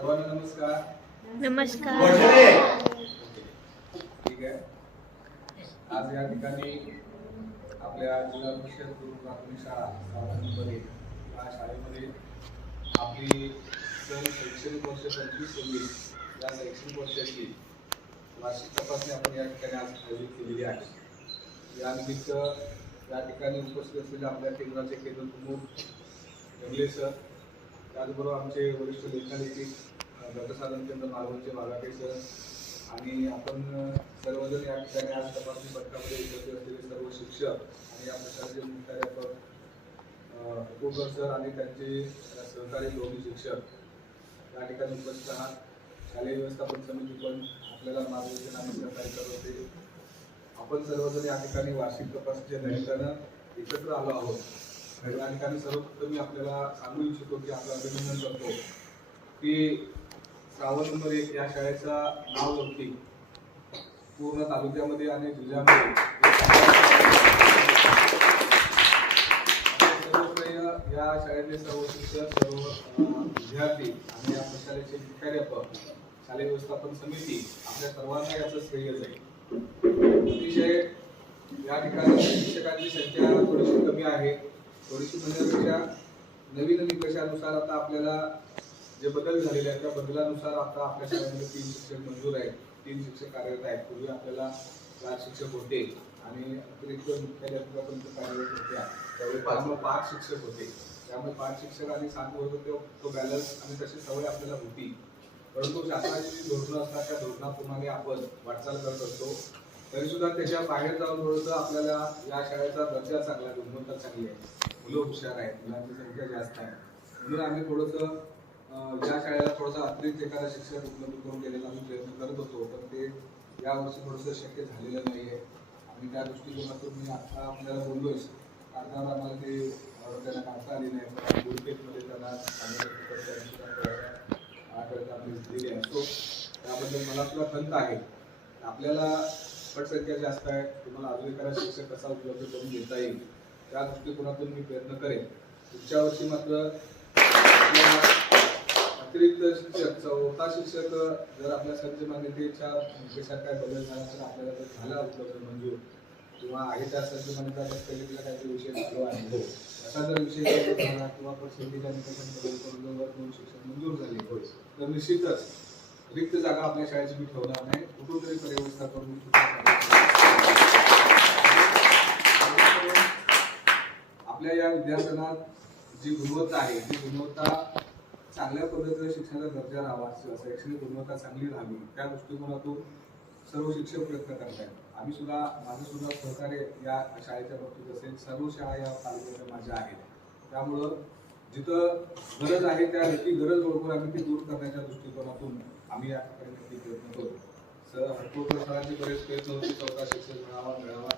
सर्वांना नमस्कार. नमस्कार. ठीक आहे. आज या ठिकाणी आपल्या जिल्हा परिषद पूर्व प्राथमिक शाळा सावंतवाडी या शाळेमध्ये आपली शैक्षणिक वर्ष 25-26 या शैक्षणिक वर्षाची वार्षिक तपासणी आपण या ठिकाणी आज आयोजित केलेली आहे. या निमित्त या ठिकाणी उपस्थित असलेल्या आपल्या केंद्राचे केंद्र प्रमुख जंगले सर, त्याचबरोबर आमचे वरिष्ठ लेखालेखिक गटसाधन केंद्र मालवणचे वाघाटे सर आणि आपण सर्वजण या ठिकाणी आज तपासणी पथकामध्ये उपस्थित असलेले सर्व शिक्षक आणि या प्रशासकीय मुख्याध्यापक उपकर सर आणि त्यांचे सहकारी दोन्ही शिक्षक या ठिकाणी उपस्थित आहात. शालेय व्यवस्थापन समिती पण आपल्याला मार्गदर्शन आणि सहकार्य करत होते. आपण सर्वजण या ठिकाणी वार्षिक तपासणीच्या निमित्तानं एकत्र आलो आहोत. या ठिकाणी सर्वप्रथम मी आपल्याला सांगू इच्छितो की आपलं अभिनंदन करतो की श्रावण नंबर 1 या शाळेचा नाव लौकिक पूर्ण तालुक्यामध्ये आणि जिल्ह्यामध्ये या शाळेतले सर्व शिक्षक, सर्व विद्यार्थी आणि या शाळेचे मुख्याध्यापक, शालेय व्यवस्थापन समिती आपल्या सर्वांना याचं श्रेय जाईल. अतिशय या ठिकाणी शिक्षकांची संख्या थोडीशी कमी आहे. थोडीशी म्हणण्यापेक्षा नवीन निकषानुसार आता आपल्याला जे बदल झालेले आहेत त्या बदलानुसार आता आपल्या शाळेमध्ये 3 शिक्षक मंजूर आहेत, 3 शिक्षक कार्यरत आहेत. पूर्वी आपल्याला 4 शिक्षक होते आणि अतिरिक्त मुख्याध्यापकापर्यंत कार्यरत होत्या त्यावेळी 5 शिक्षक होते. त्यामुळे 5 शिक्षक आणि 7 वर्ग तो बॅलन्स आणि तशी सवय आपल्याला होती. परंतु शासनाची जी धोरणं असतात त्या धोरणाप्रमाणे आपण वाटचाल करत असतो. तरी सुद्धा त्याच्या बाहेर जाऊन थोडंसं आपल्याला या शाळेचा दर्जा चांगला आहे, गुणवत्ता चांगली आहे, मुलं हुशार आहेत, मुलांची संख्या जास्त आहे. म्हणून आम्ही थोडंसं या शाळेला थोडासा अतिरिक्त एखादा शिक्षक उपलब्ध करून देण्याचा आम्ही प्रयत्न करत होतो, पण ते यावर्षी थोडंसं शक्य झालेलं नाही आहे. आणि त्या दृष्टिकोनातून मी आता आपल्याला बोललोय, कागदावर आम्हाला ते त्यांना काढता आली नाही. गुरुपेठमध्ये त्यांना आठवड्यात आपली दिलेली आहे. सो त्याबद्दल मला सुद्धा खंत आहे. आपल्याला पटसंख्या जास्त आहे, तुम्हाला अजून एखादा शिक्षक कसा उपलब्ध करून देता येईल त्या दृष्टिकोनातून मी प्रयत्न करेन. पुढच्या वर्षी मात्र अतिरिक्त शिक्षक 4था शिक्षक जर आपल्या सर्व मान्यतेच्या निकषात काय बदल झाला तर आपल्याला जर झाला उपलब्ध मंजूर किंवा आहे त्या सर्व मान्यता दस्तऐवजीला काहीतरी विषय चालू आहे असा जर विषय झाला किंवा पटसंख्येच्या निकषात बदल करून जर 2 शिक्षक मंजूर झाले तर निश्चितच रिक्त जागा आपल्या शाळेची मी ठेवणार नाही. कुठून तरी व्यवस्था करून आपल्या या विद्यार्थ्यांना जी गुणवत्ता आहे ती गुणवत्ता चांगल्या पद्धतीने शिक्षणाचा दर्जा राहावा, शैक्षणिक गुणवत्ता चांगली राहावी त्या दृष्टिकोनातून सर्व शिक्षक प्रयत्न करत आहेत. आम्ही सुद्धा माझं सुद्धा सहकार्य या शाळेच्या बाबतीत असेल. सर्व शाळा या तालुक्याच्या माझ्या आहेत. त्यामुळं जिथं गरज आहे त्या ती गरज ओळखून आम्ही ती दूर करण्याच्या दृष्टिकोनातून आम्ही या ठिकाणी नक्की प्रयत्न करू. सरांची बरेच प्रयत्न होते 4था शिक्षक मिळावा,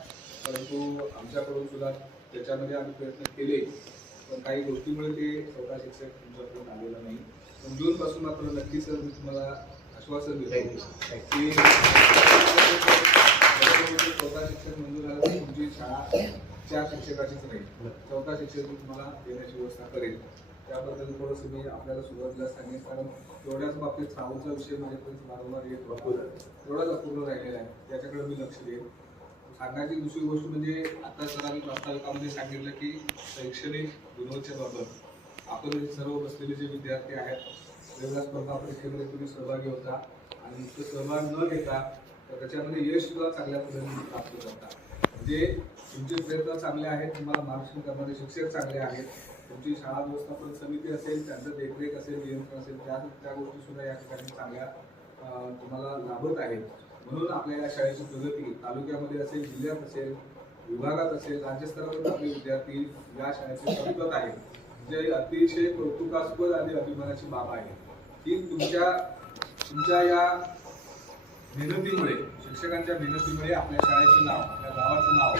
परंतु आमच्याकडून सुद्धा त्याच्यामध्ये आम्ही प्रयत्न केले, पण काही गोष्टीमुळे ते 4था शिक्षक तुमच्याकडून आलेला नाही. पण जून पासून मात्र नक्की सर मी तुम्हाला आश्वासन देतो की 4था शिक्षक मंजूर झाला तर तुमची शाळा 4 शिक्षकाचीच राहील. 4था शिक्षक मी तुम्हाला देण्याची व्यवस्था करेल. त्याबद्दल थोडंसं मी आपल्याला सुरुवातीला सांगेन, कारण तेवढ्याच बाबतीत श्रावणचा विषय माझ्यापर्यंत वारंवार येत होता, तेवढाच अपूर्ण राहिलेला आहे, त्याच्याकडे मी लक्ष देईन. सांगायची दुसरी गोष्ट म्हणजे आता सरांनी प्रास्ताविकामध्ये सांगितलं की शैक्षणिक गुणवत्तेबाबत आपण सर्व बसलेले जे विद्यार्थी आहेत वेगवेगळ्या स्पर्धा परीक्षेमध्ये तुम्ही सहभागी होता आणि नुसतं सहभाग न घेता तर त्याच्यामध्ये यश सुद्धा चांगल्या पद्धतीने प्राप्त करता. म्हणजे तुमचे प्रयत्न चांगले आहेत, तुम्हाला मार्गदर्शन करणारे शिक्षक चांगले आहेत, तुमची शाळा व्यवस्थापन समिती असेल, त्यांचं देखरेख असेल, नियंत्रण असेल, त्या गोष्टी सुद्धा या ठिकाणी चांगल्या तुम्हाला लाभत आहेत. म्हणून आपल्या या शाळेची प्रगती तालुक्यामध्ये असेल, जिल्ह्यात असेल, विभागात असेल, राज्यस्तरावर आपले विद्यार्थी या शाळेचे संपत आहेत. जे अतिशय कौतुकास्पद आणि अभिमानाची बाब आहे की तुमच्या या मेहनतीमुळे, शिक्षकांच्या मेहनतीमुळे आपल्या शाळेचं नाव, आपल्या गावाचं नाव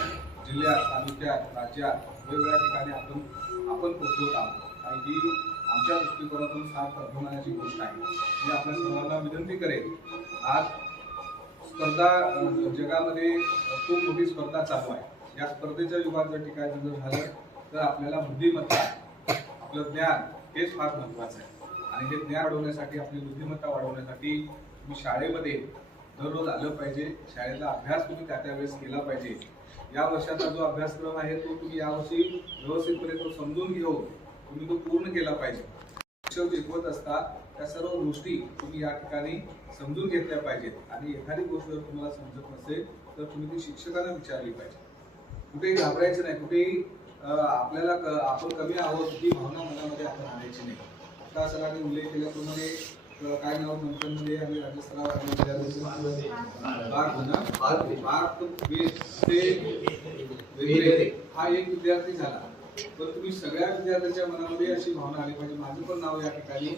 जिल्ह्यात, तालुक्यात, राज्यात वेगवेगळ्या ठिकाणी आपण पोहोचवत आहोत आणि ही आमच्या दृष्टिकोनातून फार अभिमानाची गोष्ट आहे. मी आपल्या सर्वांना विनंती करेन, आज स्पर्धा जगामध्ये खूप मोठी स्पर्धा चालू आहे. या स्पर्धेच्या युगात जर टिकायचं झालं तर आपल्याला बुद्धिमत्ता, आपलं ज्ञान हेच फार महत्वाचं आहे. आणि हे ज्ञान वाढवण्यासाठी, आपली बुद्धिमत्ता वाढवण्यासाठी तुम्ही शाळेमध्ये दररोज आलं पाहिजे. शाळेचा अभ्यास तुम्ही त्या वेळेस केला पाहिजे. या वर्षाचा जो अभ्यासक्रम आहे तो तुम्ही यावर्षी व्यवस्थितपणे तो समजून घेऊन तुम्ही तो पूर्ण केला पाहिजे. शिक्षक शिकवत असतात त्या सर्व गोष्टी तुम्ही या ठिकाणी समजून घेतल्या पाहिजेत. आणि एखादी गोष्ट जर तुम्हाला समजत नसेल तर तुम्ही ती शिक्षकांना विचारली पाहिजे. कुठेही घाबरायचं नाही. कुठेही आपल्याला आपण कमी आहोत ही भावना मनामध्ये आपण आणायची नाही. आता सरांनी उल्लेख केल्याप्रमाणे काय नाव कंपनीमध्ये आम्ही राज्यस्तरावर हा एक विद्यार्थी झाला, तर तुम्ही सगळ्या विद्यार्थ्यांच्या मनामध्ये अशी भावना आली पाहिजे, माझं पण नाव या ठिकाणी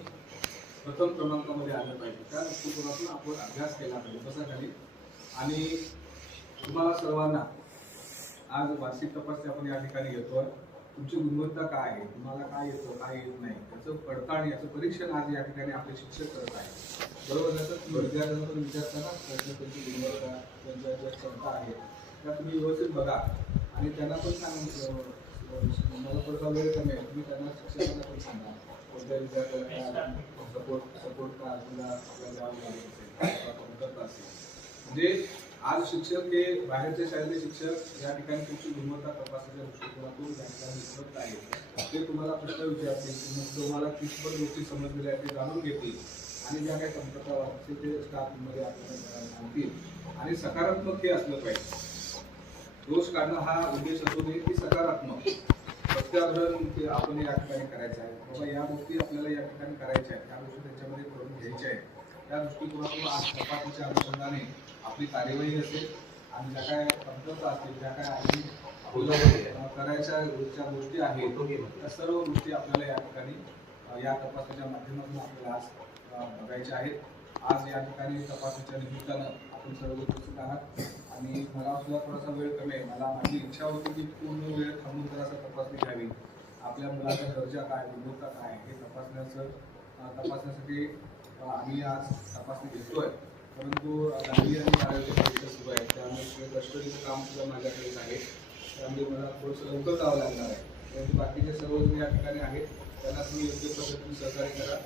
प्रथम क्रमांकामध्ये आलं पाहिजे. त्या दृष्टिकोनातून आपण अभ्यास केला पाहिजे बसाखाली. आणि तुम्हाला सर्वांना आज वार्षिक तपासणी आपण या ठिकाणी घेतोय. तुमची गुणवत्ता काय आहे, तुम्हाला काय येतं काय येत नाही याचं पडताळणी, याचं परीक्षण आज या ठिकाणी आपले शिक्षक करत आहेत. बरोबर नसतं विद्यार्थ्यांना पण विचारताना त्यांची गुणवत्ता, त्यांच्या ज्या क्षमता आहेत त्या तुम्ही व्यवस्थित बघा. आणि त्यांना पण सांगा, मला थोडासा वेळ कमी आहे, तुम्ही त्यांना शिक्षकांना पण सांगा कोणत्या विद्यार्थ्याला सपोर्ट का आपल्याला द्यावं लागेल असेल. म्हणजे आज शिक्षक हे बाहेरच्या शाळेतले शिक्षक या ठिकाणी तुमची गुणवत्ता तपासण्याच्या दृष्टिकोनातून या ठिकाणी उपलब्ध आहेत. ते तुम्हाला प्रश्न विचारतील, तुम्हाला कितपत गोष्टी समजलेल्या आहेत ते जाणून घेतील आणि ज्या काही कमतरता वाटतील ते स्टाफमध्ये आपल्याला सांगतील. आणि सकारात्मक हे असलं पाहिजे. दोष काढणं हा उद्देश असू नये की सकारात्मक प्रत्याग्रहण आपण या ठिकाणी करायचं आहे. बाबा या गोष्टी आपल्याला या ठिकाणी करायच्या आहेत, त्या गोष्टी त्याच्यामध्ये करून घ्यायच्या आहेत. त्या दृष्टिकोनातून आज तपासणीच्या अनुषंगाने आपली कार्यवाही असेल आणि ज्या काय कमतरता असतील, ज्या काय आपल्याला करायच्या रोजच्या गोष्टी आहेत त्या सर्व गोष्टी आपल्याला या ठिकाणी या तपासणीच्या माध्यमातून आपल्याला आज बघायच्या आहेत. आज या ठिकाणी तपासणीच्या निमित्तानं आपण सर्व उपस्थित आहात आणि मला सुद्धा थोडासा वेळ कमी आहे. मला माझी इच्छा होती की पूर्ण वेळ थांबून जरासा तपासणी घ्यावी. आपल्या मुलाचा दर्जा काय, गुणवत्ता काय हे तपासण्यासाठी आम्ही आज तपासणी घेतोय. परंतु गांधी आणि आरोग्य परीक्षा सुरू आहे, त्यामुळे कस्टडीचं काम सुद्धा माझ्याकडेच आहे. त्यामुळे मला थोडंसं लवकर जावं लागणार आहे. परंतु बाकीचे सर्वजण या ठिकाणी आहेत, त्यांना तुम्ही योग्य पद्धतीने सहकार्य करा.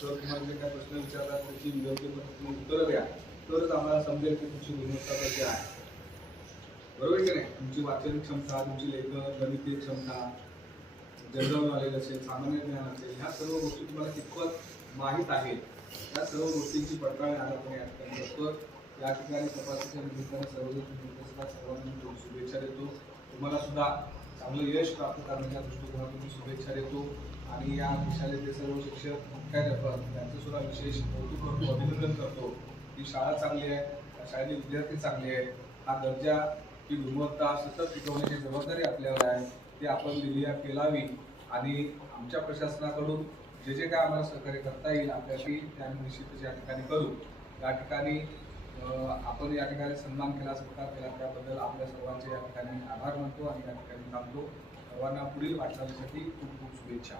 तर तुम्हाला जे काही प्रश्न विचारतात त्याची योग्य पद्धतीने उत्तरं द्या, तरच आम्हाला समजेल की तुमची गुणवत्ता कशी आहे. बरोबर की नाही? तुमची वाचनिक क्षमता, तुमची गणितीय क्षमता, जनरल नॉलेज असेल, सामान्य ज्ञान असेल, ह्या सर्व गोष्टी तुम्हाला कितपत माहीत आहेत या सर्व गोष्टींची पडताळणी आज आपण या ठिकाणी करतो. या ठिकाणी तपासणीच्या निमित्तानं सर्वांना शुभेच्छा देतो. तुम्हाला सुद्धा चांगलं यश प्राप्त करण्याच्या दृष्टिकोनातून शुभेच्छा देतो. आणि या शाळेतले सर्व शिक्षक मुख्याध्यापक त्यांचं सुद्धा विशेष कौतुक करतो, अभिनंदन करतो की शाळा चांगली आहे, शाळेतले विद्यार्थी चांगले आहेत. हा दर्जा, ही गुणवत्ता सतत टिकवण्याची जबाबदारी आपल्यावर आहे, ती आपण दिली पेलावी. आणि आमच्या प्रशासनाकडून जे जे काय आम्हाला सहकार्य करता येईल आपल्याशी ते आम्ही निश्चितच या ठिकाणी करू. या ठिकाणी आपण या ठिकाणी सन्मान केला, सत्कार केला, त्याबद्दल आपल्या सर्वांचे या ठिकाणी आभार मानतो आणि या ठिकाणी थांबतो. सर्वांना पुढील वाटचालीसाठी खूप खूप शुभेच्छा.